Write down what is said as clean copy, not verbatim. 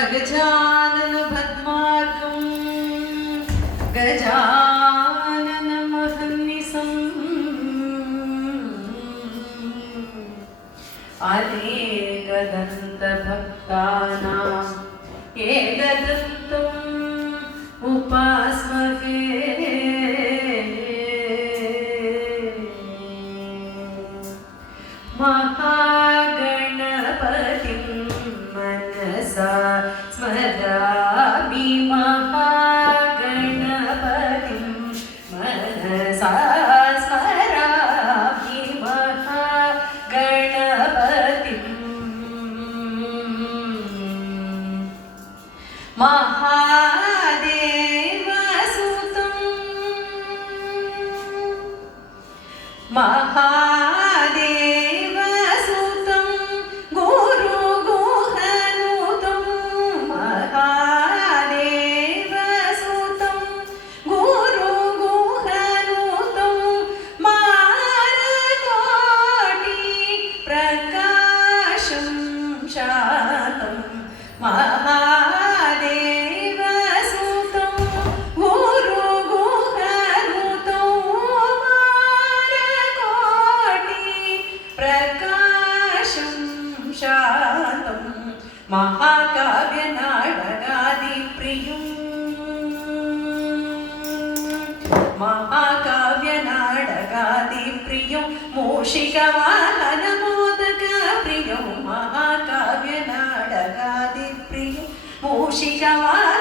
अगजानन पद्मार्कं गजाननमहर्निशम् अनेकदन्तभक्तानाम् एकदन्तम् उपास्महे महागणपतिं मनसा स्मरामि महागणपतिं मनसा स्मरामि महागणपतिं महादेवसुतं महादेवसुतं गुरुगुहनुतं महादेवसुतं गुरुगुहनुतं मारकोटि प्रकाशं शान्तं महादेवसुतं गुरुगुहनुतं मारकोटि प्रकाशं शान्तं महाकाव्यनाटकादिप्रियं महाकाव्यनाटकादिप्रियं मूषिकवाहनमोदकप्रियं महाकाव्यनाटकादिप्रियं मूषिकवाहनमोदकप्रियं